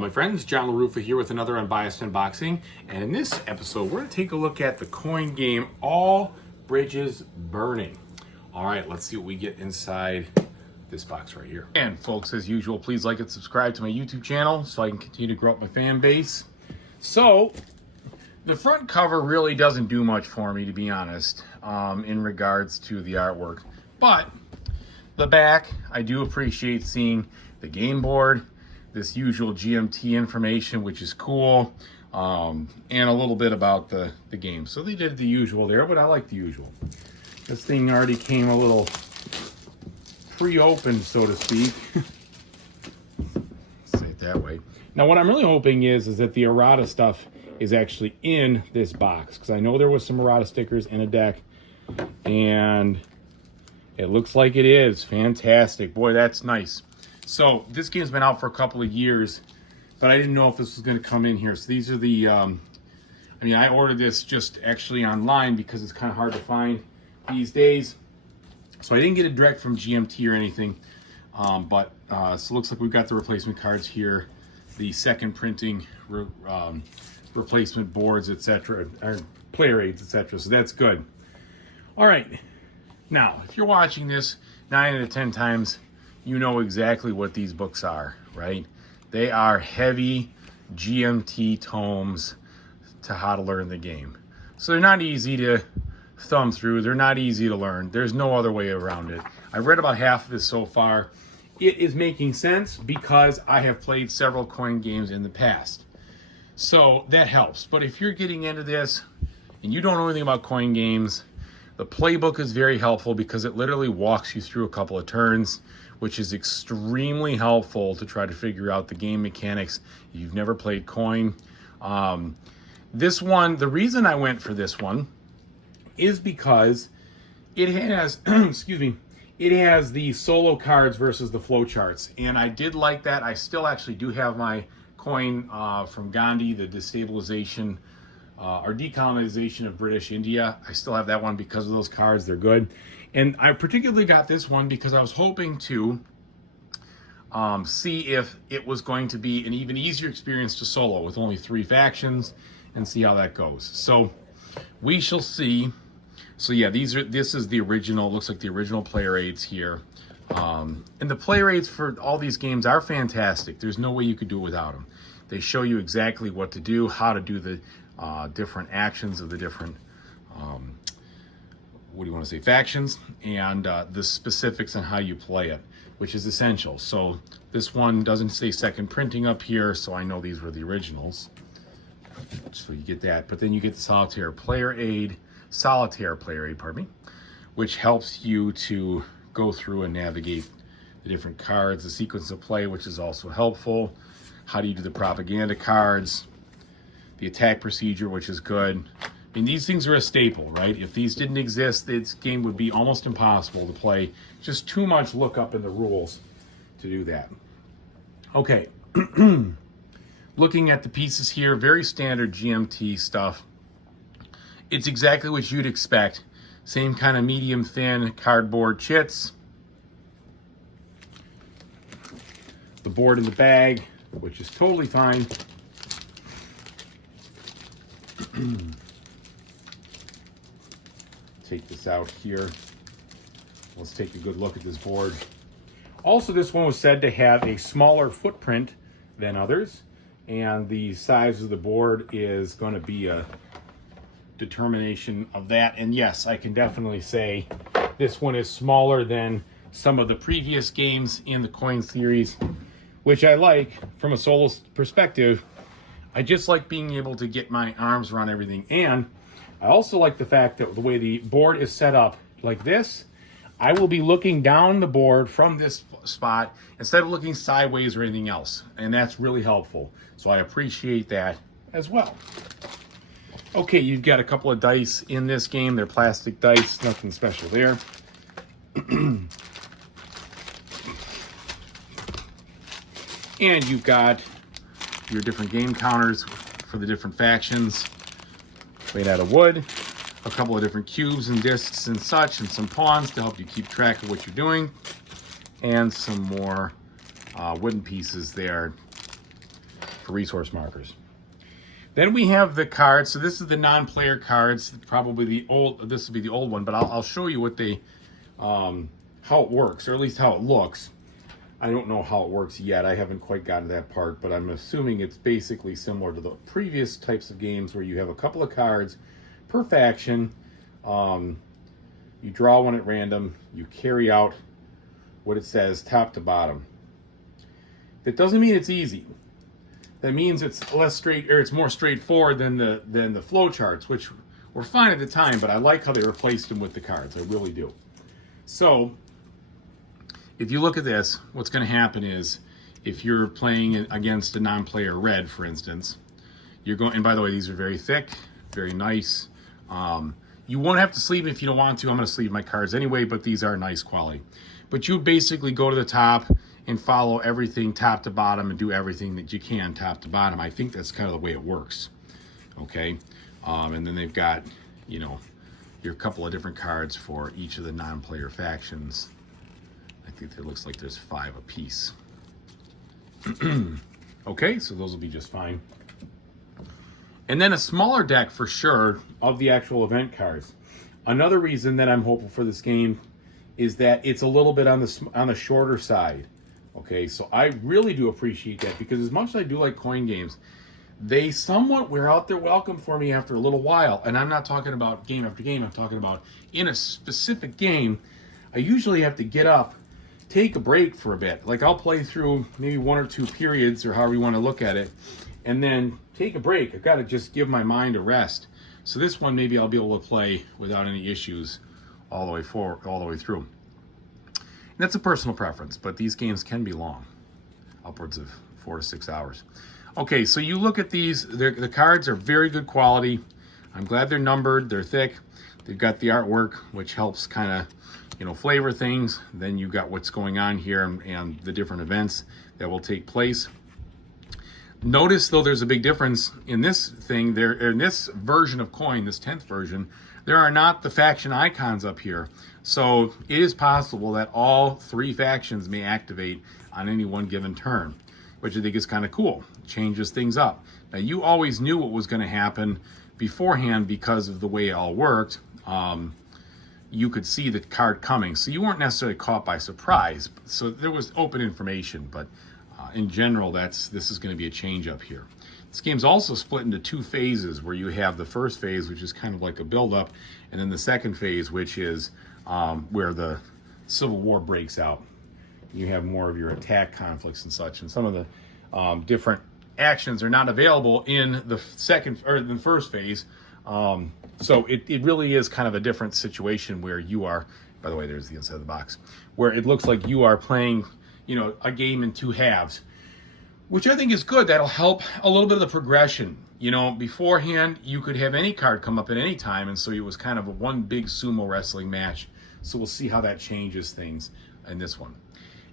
My friends, John LaRuffa here with another Unbiased unboxing, and in this episode we're going to take a look at the coin game All Bridges Burning. Alright, let's see what we get inside this box right here. And folks, as usual, please like and subscribe to my YouTube channel so I can continue to grow up my fan base. So, the front cover really doesn't do much for me, to be honest, in regards to the artwork. But the back, I do appreciate seeing the game board, this usual GMT information, which is cool, and a little bit about the game. So they did the usual there, but I like the usual. This thing already came a little pre-opened, so to speak. Say it that way. Now, what I'm really hoping is that the errata stuff is actually in this box, because I know there was some errata stickers in a deck, and it looks like it is. Fantastic. Boy, that's nice. So this game's been out for a couple of years, but I didn't know if this was going to come in here. So these are the, I ordered this just actually online because it's kind of hard to find these days. So I didn't get it direct from GMT or anything, so it looks like we've got the replacement cards here, the second printing replacement boards, etc., or player aids, etc. So that's good. All right. Now, if you're watching this 9 out of 10 times, you know exactly what these books are, right? They are heavy GMT tomes to how to learn the game. So they're not easy to thumb through. They're not easy to learn. There's no other way around it. I've read about half of this so far. It is making sense because I have played several coin games in the past. So that helps. But if you're getting into this and you don't know anything about coin games, the playbook is very helpful because it literally walks you through a couple of turns, which is extremely helpful to try to figure out the game mechanics if you've never played coin. This one, the reason I went for this one is because it has, it has the solo cards versus the flow charts. And I did like that. I still actually do have my coin from Gandhi, the destabilization or decolonization of British India. I still have that one because of those cards. They're good. And I particularly got this one because I was hoping to see if it was going to be an even easier experience to solo with only 3 factions and see how that goes. So we shall see. So yeah, this is the original, looks like the original player aids here. And the player aids for all these games are fantastic. There's no way you could do it without them. They show you exactly what to do, how to do the different actions of the different factions, and the specifics on how you play it, which is essential. So this one doesn't say second printing up here, so I know these were the originals. So you get that, but then you get the solitaire player aid, which helps you to go through and navigate the different cards, the sequence of play, which is also helpful. How do you do the propaganda cards, the attack procedure, which is good. I mean, these things are a staple, right? If these didn't exist, this game would be almost impossible to play. Just too much lookup in the rules to do that. Okay. Looking at the pieces here, very standard GMT stuff. It's exactly what you'd expect. Same kind of medium thin cardboard chits. The board in the bag, which is totally fine. Take this out here. Let's take a good look at this board. Also, this one was said to have a smaller footprint than others, and the size of the board is going to be a determination of that. And yes, I can definitely say this one is smaller than some of the previous games in the coin series, which I like from a solo perspective. I just like being able to get my arms around everything. And I also like the fact that the way the board is set up like this, I will be looking down the board from this spot instead of looking sideways or anything else. And that's really helpful. So I appreciate that as well. Okay, you've got a couple of dice in this game. They're plastic dice, nothing special there. And you've got your different game counters for the different factions made out of wood, a couple of different cubes and discs and such, and some pawns to help you keep track of what you're doing, and some more wooden pieces there for resource markers. Then we have the cards. So this is the non-player cards, probably the old, this will be the old one, but I'll show you what they, how it works, or at least how it looks. I don't know how it works yet. I haven't quite gotten to that part, but I'm assuming it's basically similar to the previous types of games where you have a couple of cards per faction. You draw one at random. You carry out what it says top to bottom. That doesn't mean it's easy. That means it's less straight, or it's more straightforward than the flow charts, which were fine at the time, but I like how they replaced them with the cards. I really do. So if you look at this, what's going to happen is if you're playing against a non-player red, for instance, you're going, and by the way, these are very thick, very nice. You won't have to sleeve if you don't want to. I'm going to sleeve my cards anyway, but these are nice quality. But you basically go to the top and follow everything top to bottom and do everything that you can top to bottom. I think that's kind of the way it works. Okay. And then they've got, you know, your couple of different cards for each of the non-player factions. I think it looks like there's 5 apiece. Okay, so those will be just fine. And then a smaller deck for sure of the actual event cards. Another reason that I'm hopeful for this game is that it's a little bit on the shorter side. Okay, so I really do appreciate that, because as much as I do like coin games, they somewhat wear out their welcome for me after a little while. And I'm not talking about game after game. I'm talking about in a specific game, I usually have to get up, take a break for a bit. Like I'll play through maybe 1 or 2 periods, or however you want to look at it, and then take a break. I've got to just give my mind a rest. So this one, maybe I'll be able to play without any issues all the way through. And that's a personal preference, but these games can be long, upwards of 4 to 6 hours. Okay, so you look at these, the cards are very good quality. I'm glad they're numbered, they're thick. They've got the artwork, which helps kind of, you know, flavor things. Then you've got what's going on here and the different events that will take place. Notice, though, there's a big difference in this thing. In this version of coin, this 10th version, there are not the faction icons up here. So it is possible that all 3 factions may activate on any one given turn, which I think is kind of cool. It changes things up. Now, you always knew what was going to happen beforehand because of the way it all worked. You could see the card coming, so you weren't necessarily caught by surprise. So there was open information, but in general, this is going to be a change up here. This game's also split into 2 phases, where you have the first phase, which is kind of like a build-up, and then the second phase, which is where the Civil War breaks out. You have more of your attack conflicts and such, and some of the different actions are not available in the second or the first phase. So it really is kind of a different situation where you are, by the way, there's the inside of the box, where it looks like you are playing, you know, a game in 2 halves, which I think is good. That'll help a little bit of the progression. You know, beforehand, you could have any card come up at any time, and so it was kind of a one big sumo wrestling match. So we'll see how that changes things in this one.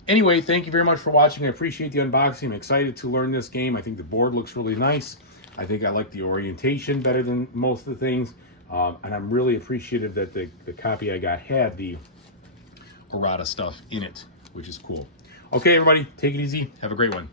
Anyway, thank you very much for watching. I appreciate the unboxing. I'm excited to learn this game. I think the board looks really nice. I think I like the orientation better than most of the things. And I'm really appreciative that the copy I got had the errata stuff in it, which is cool. Okay, everybody, take it easy. Have a great one.